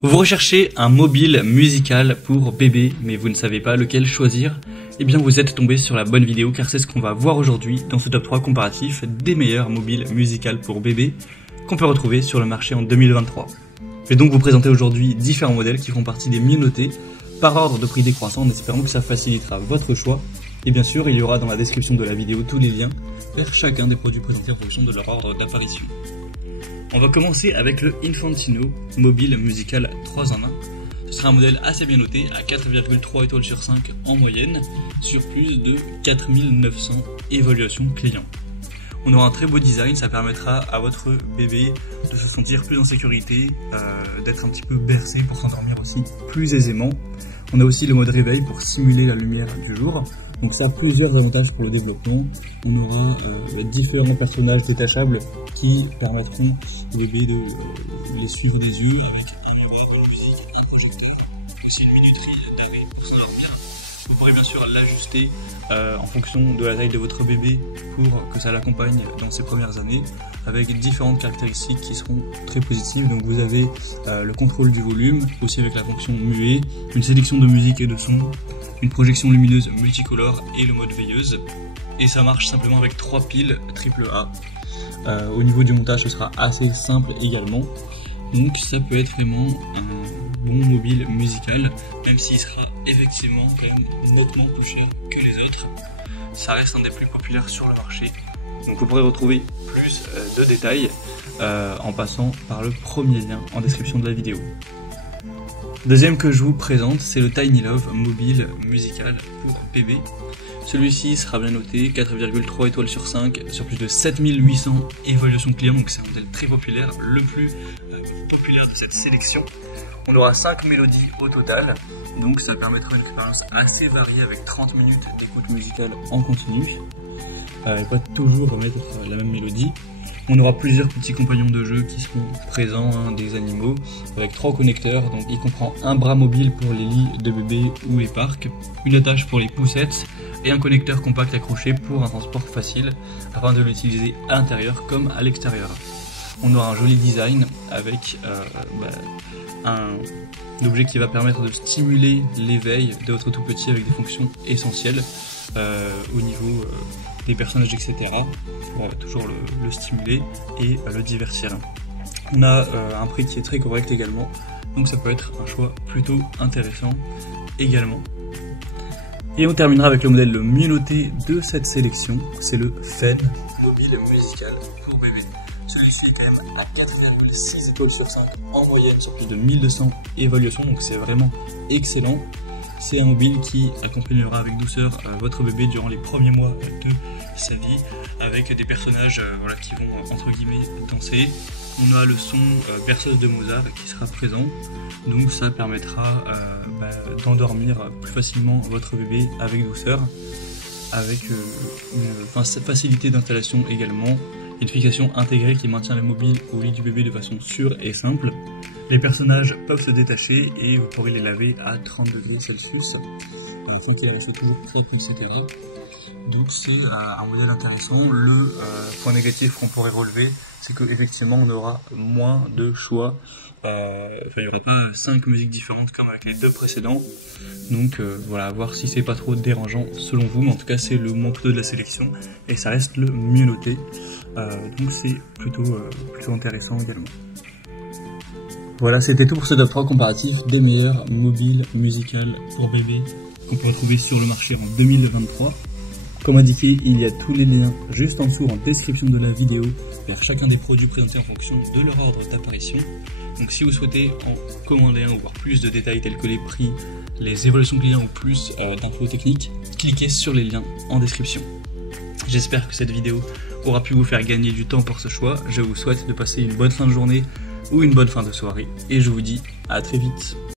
Vous recherchez un mobile musical pour bébé, mais vous ne savez pas lequel choisir? Eh bien vous êtes tombé sur la bonne vidéo car c'est ce qu'on va voir aujourd'hui dans ce top 3 comparatif des meilleurs mobiles musicaux pour bébé qu'on peut retrouver sur le marché en 2023. Je vais donc vous présenter aujourd'hui différents modèles qui font partie des mieux notés par ordre de prix décroissant en espérant que ça facilitera votre choix. Et bien sûr, il y aura dans la description de la vidéo tous les liens vers chacun des produits présentés en fonction de leur ordre d'apparition. On va commencer avec le Infantino Mobile Musical 3 en 1. Ce sera un modèle assez bien noté à 4,3 étoiles sur 5 en moyenne sur plus de 4900 évaluations clients. On aura un très beau design, ça permettra à votre bébé de se sentir plus en sécurité, d'être un petit peu bercé pour s'endormir aussi plus aisément. On a aussi le mode réveil pour simuler la lumière du jour. Donc ça a plusieurs avantages pour le développement. On aura différents personnages détachables qui permettront au bébé de les suivre des yeux avec une musique, un projecteur, aussi une minuterie d'arrêt pour s'endormir. Vous pourrez bien sûr l'ajuster en fonction de la taille de votre bébé pour que ça l'accompagne dans ses premières années avec différentes caractéristiques qui seront très positives. Donc vous avez le contrôle du volume, aussi avec la fonction muet, une sélection de musique et de son, une projection lumineuse multicolore et le mode veilleuse. Et ça marche simplement avec 3 piles AAA. Au niveau du montage, ce sera assez simple également. Donc ça peut être vraiment un bon mobile musical, même s'il sera effectivement quand même nettement plus cher que les autres. Ça reste un des plus populaires sur le marché. Donc vous pourrez retrouver plus de détails en passant par le premier lien en description de la vidéo. Deuxième que je vous présente, c'est le Tiny Love Mobile Musical pour bébé. Celui-ci sera bien noté, 4,3 étoiles sur 5, sur plus de 7800 évaluations clients, donc c'est un modèle très populaire, le plus populaire de cette sélection. On aura 5 mélodies au total, donc ça permettra une expérience assez variée avec 30 minutes d'écoute musicale en continu, et pas toujours remettre la même mélodie. On aura plusieurs petits compagnons de jeu qui seront présents, des animaux, avec 3 connecteurs, donc il comprend un bras mobile pour les lits de bébé ou les parcs, une attache pour les poussettes et un connecteur compact accroché pour un transport facile afin de l'utiliser à l'intérieur comme à l'extérieur. On aura un joli design avec un objet qui va permettre de stimuler l'éveil de votre tout petit avec des fonctions essentielles au niveau des personnages, etc. Toujours le stimuler et le divertir. On a un prix qui est très correct également, donc ça peut être un choix plutôt intéressant également. Et on terminera avec le modèle le mieux noté de cette sélection, c'est le Fen Mobile Musical pour bébé. Celui-ci est quand même à 4,6 étoiles sur 5 en moyenne sur plus de 1200 évaluations, donc c'est vraiment excellent. C'est un mobile qui accompagnera avec douceur votre bébé durant les premiers mois de sa vie, avec des personnages qui vont entre guillemets danser. On a le son berceuse de Mozart qui sera présent, donc ça permettra d'endormir plus facilement votre bébé avec douceur, avec une facilité d'installation également, une fixation intégrée qui maintient le mobile au lit du bébé de façon sûre et simple. Les personnages peuvent se détacher et vous pourrez les laver à 30 degrés Celsius, faut qu'ils soient toujours propres, etc. Donc c'est un modèle intéressant. Le point négatif qu'on pourrait relever, c'est qu'effectivement on aura moins de choix. Il n'y aura pas 5 musiques différentes comme avec les 2 précédents. Donc voilà, à voir si c'est pas trop dérangeant selon vous, mais en tout cas c'est le moins coûteux de la sélection et ça reste le mieux noté. Donc c'est plutôt intéressant également. Voilà, c'était tout pour ce top 3 comparatif des meilleurs mobiles musicaux pour bébé qu'on peut retrouver sur le marché en 2023. Comme indiqué, il y a tous les liens juste en dessous en description de la vidéo vers chacun des produits présentés en fonction de leur ordre d'apparition. Donc si vous souhaitez en commander un ou voir plus de détails tels que les prix, les évaluations clients ou plus d'infos techniques, cliquez sur les liens en description. J'espère que cette vidéo aura pu vous faire gagner du temps pour ce choix. Je vous souhaite de passer une bonne fin de journée ou une bonne fin de soirée et je vous dis à très vite.